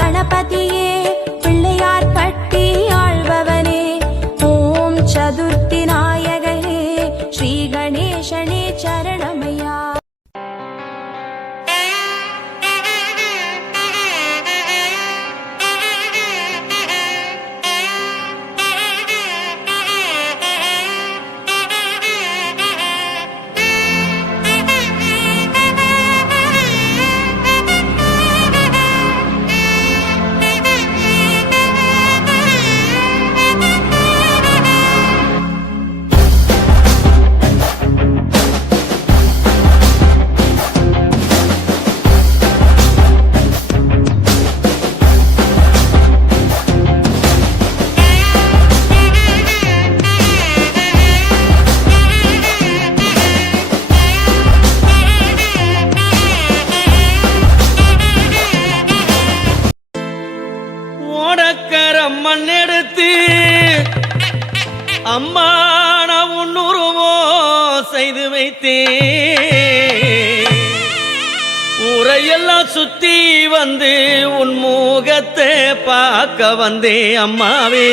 கணபதியே பிள்ளையார் பட்டி ஆழ்பவனே ஓம் சதுர்த்தி நாயகனே ஸ்ரீ கணேசனே சரணமையா. மண்ணெடுத்து அம்மா நான் உன்னுருவோ செய்து வைத்தேன். ஊரையெல்லாம் சுத்தி வந்து உன் முகத்தை பார்க்க வந்தே அம்மாவே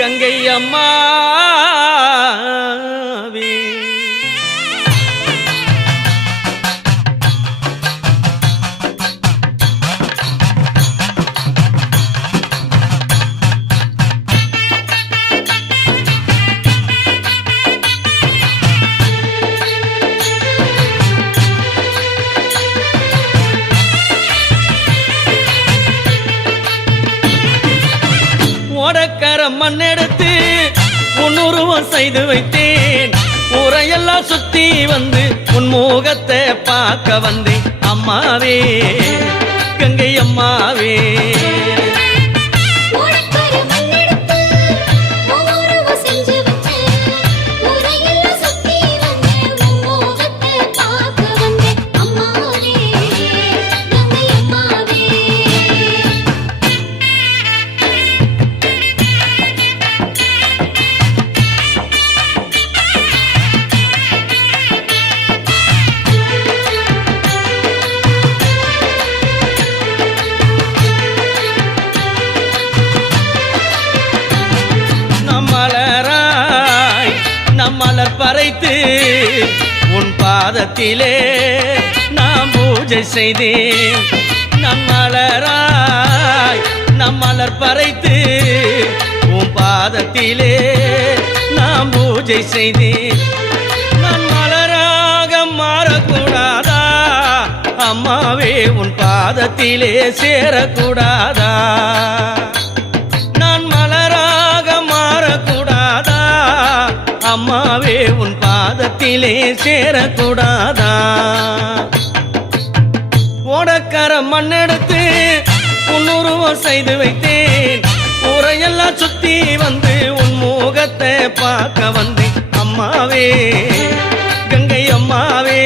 கங்கை அம்மாவே. ஓடக்கர மண்ணெடுத்து உன்னுருவம் செய்து வைத்தேன். ஊரையெல்லாம் சுத்தி வந்து உன் முகத்தை பார்க்க வந்தேன் அம்மாவே கங்கை அம்மாவே. மலர் பறைத்து உன் பாதத்திலே நாம் பூஜை செய்தேன். நம் மலராய் நம் மலர் பறைத்து உன் பாதத்திலே நாம் பூஜை செய்தேன். நான் மலராக மாறக்கூடாதா அம்மாவே உன் பாதத்திலே சேரக்கூடாதா? நான் மலராக மாறக்கூடாதா அம்மாவே உன் பாதத்திலே சேரக்கூடாதா? ஓடக்கர மண்ணெடுத்து உன்னுருவம் செய்து வைத்தேன். ஊரையெல்லாம் சுத்தி வந்து உன் முகத்தை பார்க்க வந்தேன் அம்மாவே கங்கை அம்மாவே.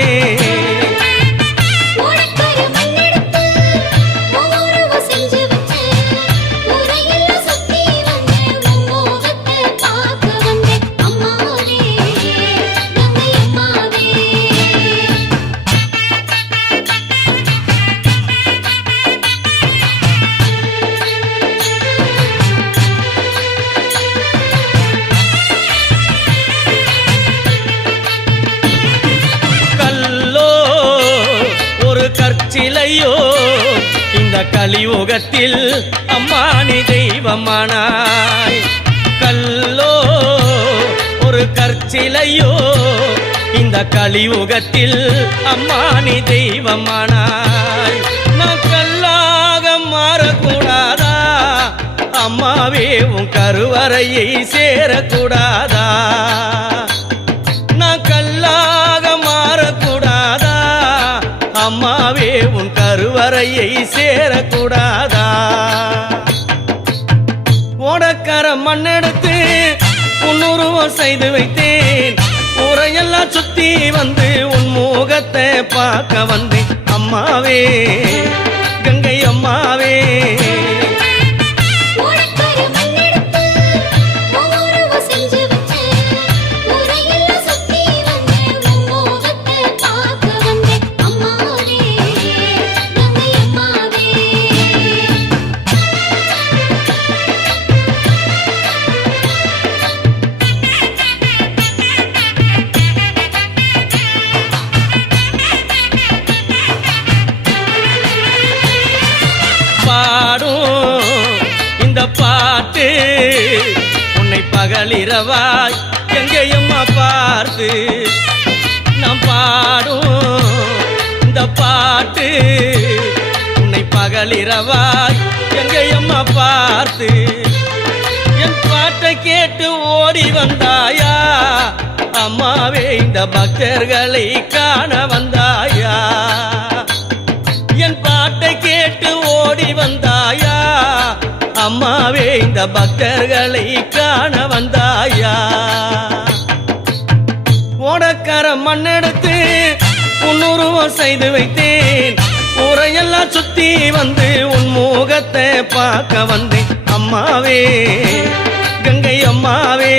கற்சிலையோ இந்த கலியுகத்தில் அம்மானி தெய்வமானாய். கல்லோ ஒரு கற்சிலையோ இந்த கலியுகத்தில் அம்மானி தெய்வமானாய். நான் கல்லாக மாறக்கூடாதா அம்மாவே உன் கருவறையை சேரக்கூடாதா? நான் கல்லாக மாறக்கூடாதா அம்மாவே உன் கருவறையை சேரக்கூடாதா? ஓடக்கர மண்ணெடுத்து உன்னுருவம் செய்து வைத்தேன். ஊரையெல்லாம் சுத்தி வந்து உன் முகத்தை பார்க்க வந்தேன் அம்மாவே கங்கை அம்மாவே. Yeah. உன்னை பகலிரவாய் எங்கேயம்மா பார்த்து நாம் பாடும் இந்த பாட்டு உன்னை பகலிரவாய் எங்கேயம்மா பார்த்து என் பாட்டை கேட்டு ஓடி வந்தாயா அம்மாவே இந்த பக்தர்களை காண வந்தாயா என் பாட்டை கேட்டு ஓடி வந்தாயா அம்மாவே இந்த பக்தர்களை காண வந்தாயா ஓடக்கார மண்ணெடுத்து உன்னுருவம் செய்து வைத்தேன் ஊரையெல்லாம் சுத்தி வந்து உன் முகத்தை பார்க்க வந்தேன் அம்மாவே கங்கை அம்மாவே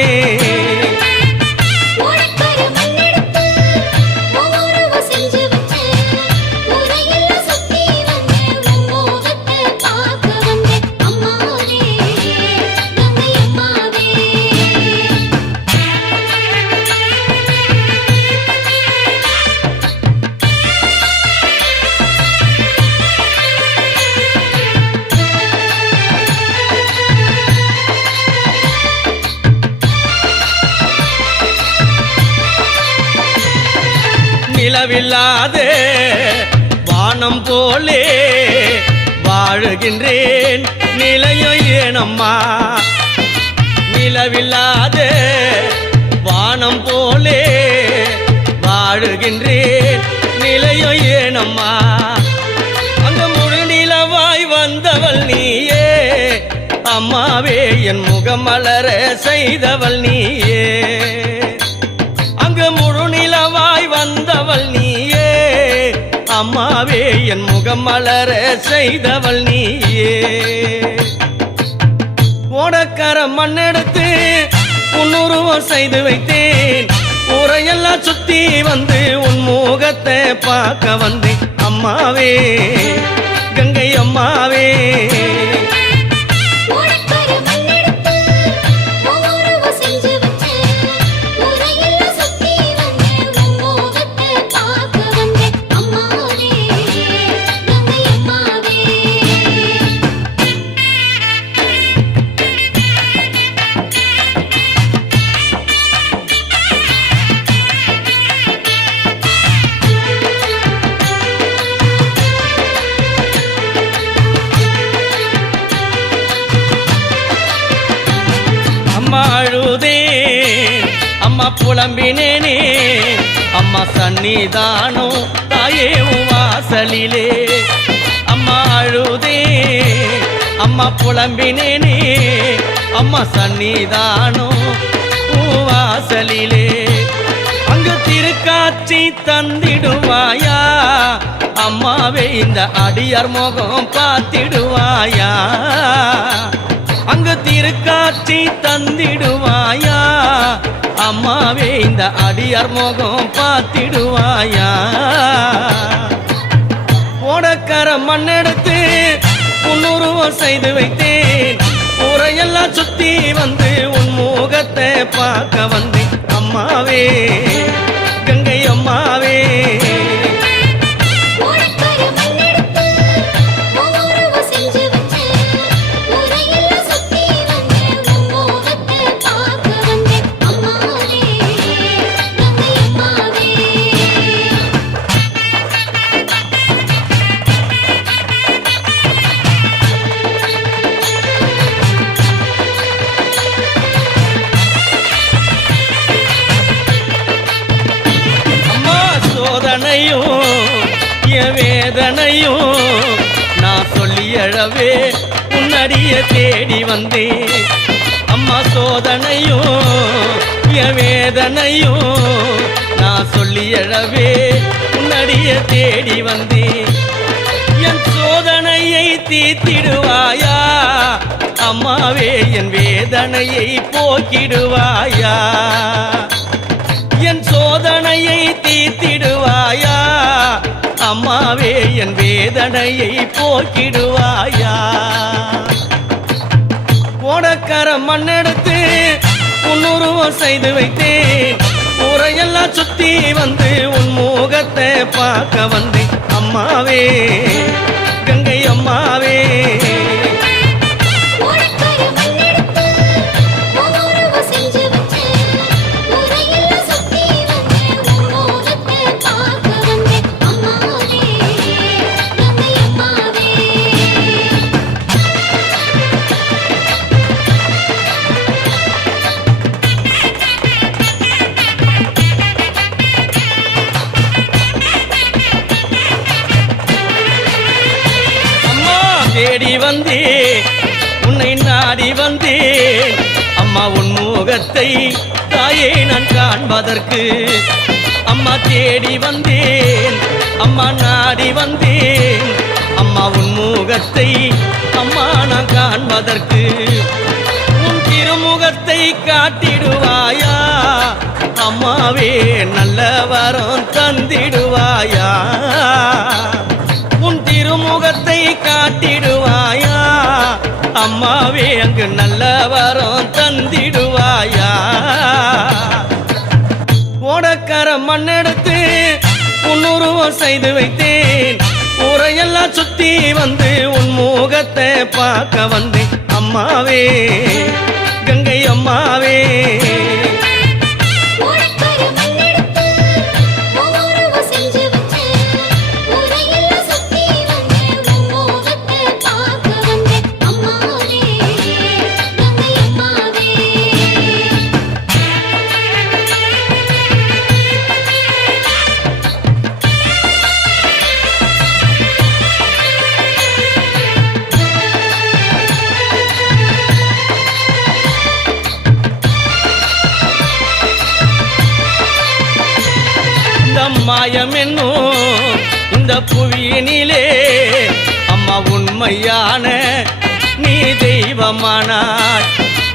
நிலவில்லாத வானம் போலே வாழுகின்றேன் நிலையம் ஏனம்மா நிலவில்லாத வானம் போலே வாழுகின்றேன் நிலையம் ஏனம்மா அங்க முழு நிலவாய் வந்தவள் நீயே அம்மாவே என் முகம் மலர செய்தவள் நீயே அங்கு முழு நிலவாய் வந்தவள் நீயே அம்மாவே என் முகம் மலர செய்தவள் நீயே ஓடக்கார மண்ணெடுத்து உன்னுருவம் செய்து வைத்தேன் ஊரையெல்லாம் சுத்தி வந்து உன் முகத்தை பார்க்க வந்தேன் அம்மாவே கங்கை அம்மாவே அழுதேன் அம்மா புலம்பினேனே அம்மா சன்னிதானம் தாயே வாசலிலே அம்மா அழுதேன் அம்மா புலம்பினேனே அம்மா சன்னிதானம் வாசலிலே அங்கு திருக்காட்சி தந்திடுவாயா அம்மாவே இந்த அடியார் முகம் பார்த்திடுவாயா அங்கு திருக்காட்சி தந்திடுவாயா அம்மாவே இந்த அடியார் முகம் பார்த்திடுவாயா ஓடக்கார மண்ணெடுத்து உன்னுருவம் செய்து வைத்தேன் ஊரையெல்லாம் சுத்தி வந்து உன் முகத்தை பார்க்க வந்தேன் அம்மாவே கங்கை அம்மாவே என் வேதனையும் நான் சொல்லி அழவே உன்னடிய தேடி வந்தேன் அம்மா சோதனையும் என் வேதனையும் நான் சொல்லி அழவே உன்னடிய தேடி வந்தேன் என் சோதனையை தீர்த்திடுவாயா அம்மாவே என் வேதனையை போக்கிடுவாயா என் சோதனையை தீர்த்திடுவாயா அம்மாவே என் வேதனையை போக்கிடுவாயா ஓடக்கார மண்ணெடுத்து உன்னுருவம் செய்து வைத்தேன் ஊரையெல்லாம் சுத்தி வந்து உன் முகத்தை பார்க்க வந்தேன் அம்மாவே கங்கை அம்மாவே ஓடக்கார மண்ணெடுத்து தேடி வந்தேன் உன்னை நாடி வந்தேன் அம்மா உன் முகத்தை தாயே நான் காண்பதற்கு அம்மா தேடி வந்தேன் அம்மா நாடி வந்தேன் அம்மா உன் முகத்தை அம்மா நான் காண்பதற்கு உன் திருமுகத்தை காட்டிடுவாயா அம்மாவே நல்ல வரம் தந்திடுவாயா உன் திருமுகத்தை காட்டிடுவாயா அம்மாவே அங்கு நல்ல வரம் தந்திடுவாயா ஓடக்கார மண்ணெடுத்து உன்னுருவம் செய்து வைத்தேன் ஊரையெல்லாம் சுத்தி வந்து உன் முகத்தை பார்க்க வந்தேன் அம்மாவே கங்கை அம்மாவே மாயம் என்னும் இந்த புவியினிலே அம்மா உண்மையான நீ தெய்வமானாய்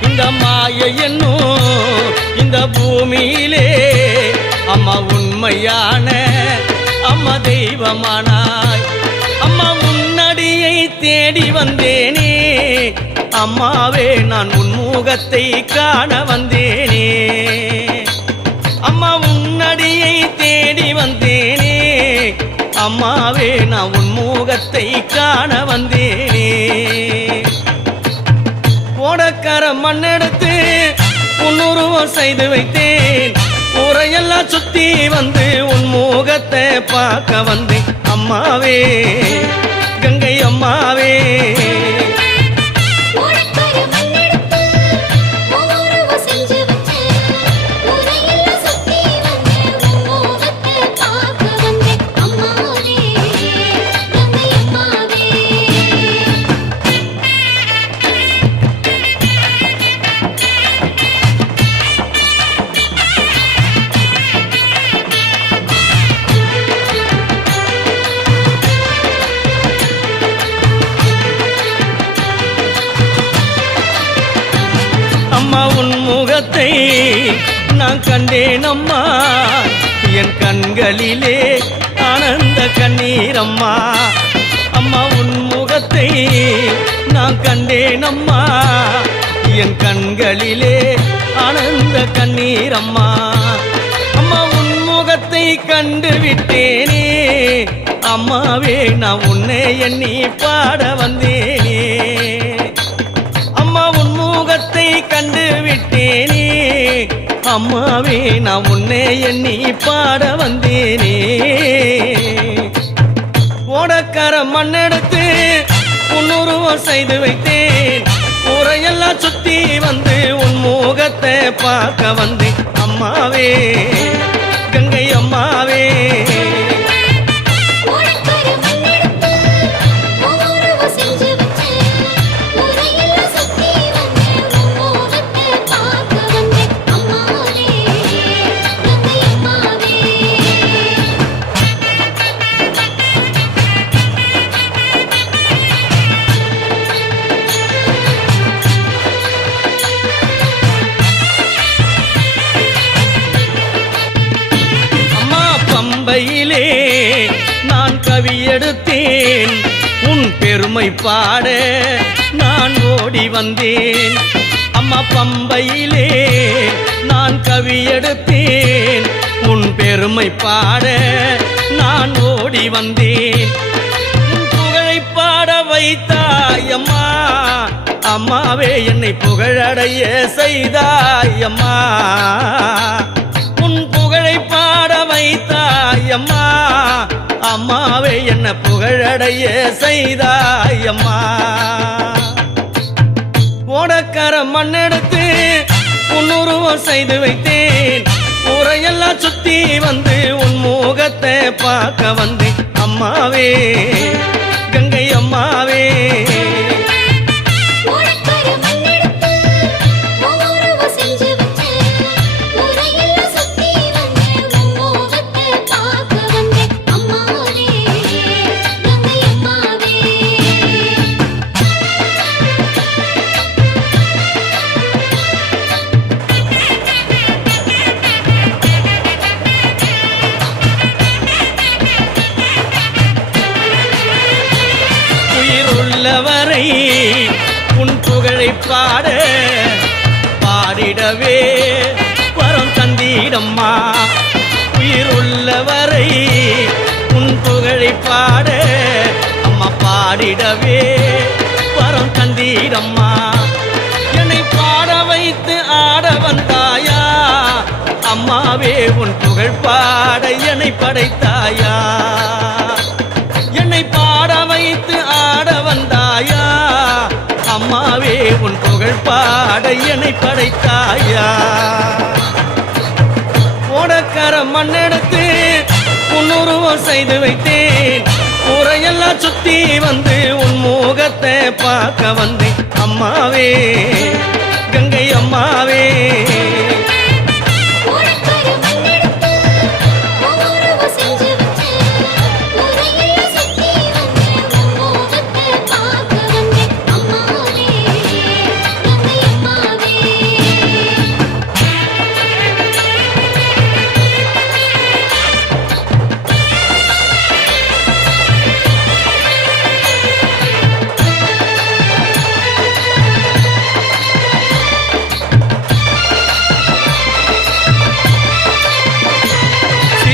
இந்த மாய என்னும் இந்த பூமியிலே அம்மா உண்மையான அம்மா தெய்வமானாய் அம்மா உன்னடியை தேடி வந்தேனே அம்மாவே நான் உன் முகத்தை காண வந்தேனே அம்மா உன்னடியை தேடி வந்தேனே அம்மாவே நான் உன் முகத்தை காண வந்தேனே ஓடக்கார மண்ணெடுத்து உன்னுருவம் செய்து வைத்தேன் ஊரையெல்லாம் சுத்தி வந்து உன் முகத்தை பார்க்க வந்தேன் அம்மாவே கங்கை அம்மாவே அம்மா உன் முகத்தை நான் கண்டேன் அம்மா என் கண்களிலே ஆனந்த கண்ணீரம்மா அம்மா உன் முகத்தை நான் கண்டேன் அம்மா என் கண்களிலே ஆனந்த கண்ணீரம்மா அம்மா உன் முகத்தை கண்டு விட்டேனே அம்மாவே நான் உன்னை எண்ணி பாட வந்தேனே அம்மா உன் முகத்தை கண்டு விட்டேனே அம்மாவே நான் உன்னை எண்ணி பாட வந்தேனே ஓடக்கார மண்ணெடுத்து உன்னுருவம் செய்து வைத்தேன் ஊரையெல்லாம் சுத்தி வந்து உன் முகத்தை பார்க்க வந்தேன் அம்மாவே கங்கை அம்மாவே பம்பையிலே நான் கவி எடுத்தேன் உன் பெருமை பாட நான் ஓடி வந்தேன் அம்மா பம்பையிலே நான் கவி எடுத்தேன் உன் பெருமை பாட நான் ஓடி வந்தேன் உன் புகழை பாட வைத்தாயம்மா அம்மாவே என்னை புகழடைய செய்தாயம்மா உன் புகழை பாட வைத்தாயம்மா அம்மாவே என்ன புகழடைய செய்தாயம்மா ஓடக்கார மண்ணெடுத்து உன்னுருவம் செய்து வைத்தேன் ஊரையெல்லாம் சுத்தி வந்து உன் முகத்தை பார்க்க வந்தேன் அம்மாவே கங்கை அம்மாவே புகழை பாடிடவே வரம் தந்தீடம்மா உயிர் உள்ளவரை உன் புகழை அம்மா பாடிடவே வரம் தந்தீடம்மா என்னை பாட வைத்து ஆட வந்தாயா அம்மாவே உன் புகழ் பாட என்னை படைத்தாயா என்னை பாட வைத்து ஆட வந்தாயா அம்மாவே உன் புகழ் பாட என்னை படைத்தாயா ஓடக்கர மண்ணெடுத்து உன்னுருவம் செய்து வைத்தேன் ஊரையெல்லாம் சுத்தி வந்து உன் முகத்தை பார்க்க வந்தேன் அம்மாவே கங்கை அம்மாவே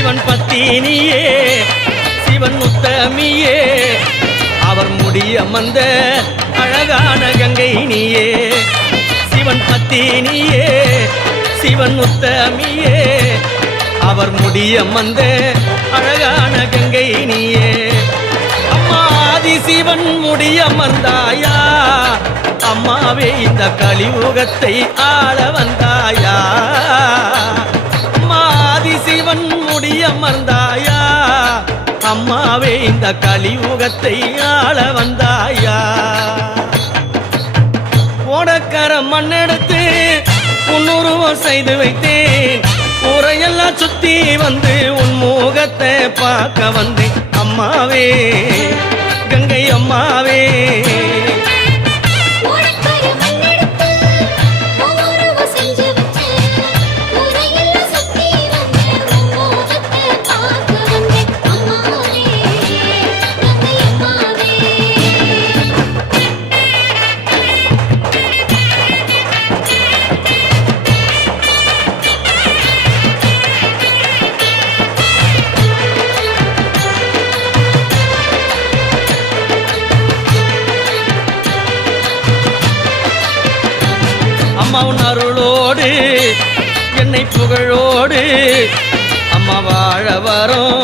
சிவன் பத்தினியே சிவன் முத்தமியே அவர் முடியமர்ந்த அழகான கங்கை நீயே சிவன் பத்தினியே சிவன் முத்தமியே அவர் முடியமர்ந்த அழகான கங்கை நீயே அம்மா ஆதி சிவன் முடியமர்ந்தாயா அம்மாவே இந்த கலியுகத்தை ஆள வந்தாயா சிவன் முடியமர்ந்தாயா அம்மாவே இந்த கலியுகத்தை ஆள வந்தாயா ஓடக்கர மண்ணெடுத்து உன்னுருவம் செய்து வைத்தேன் ஊரையெல்லாம் சுத்தி வந்து உன் முகத்தை பார்க்க வந்தேன் அம்மாவே கங்கை அம்மாவே அம்மா உன் அருளோடு என்னை புகழோடு அம்மா வாழ வரும்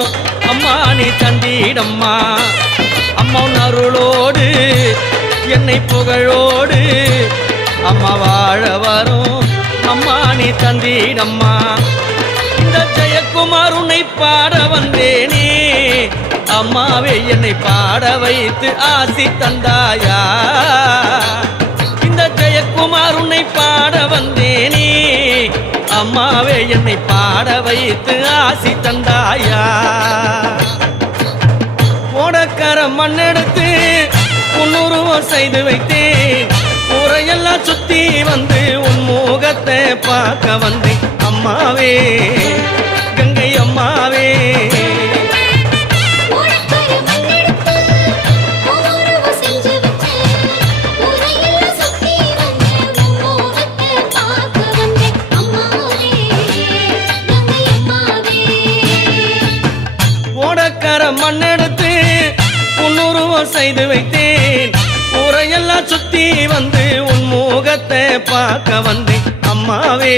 அம்மா நீ தந்தீடம்மா அம்மா உன் அருளோடு என்னை புகழோடு அம்மா வாழ வரும் அம்மா நீ தந்தீடம்மா இந்த ஜெயக்குமார் உன்னை பாட வந்தேனே அம்மாவே என்னை பாட வைத்து ஆசி தந்தாயா ஜெயக்குமார் உன்னை பாட வந்தேனே அம்மாவே என்னை பாட வைத்து ஆசி தந்தாயா ஓடக்கர மண்ணெடுத்து உன்னுருவம் செய்து வைத்தேன் ஊரையெல்லாம் சுத்தி வந்து உன் முகத்தை பார்க்க வந்தேன் அம்மாவே கங்கை அம்மாவே மண்ணெடுத்து உன்னுருவம் செய்து வைத்தேன் ஊரையெல்லாம் சுத்தி வந்து உன் முகத்தை பார்க்க வந்தேன் அம்மாவே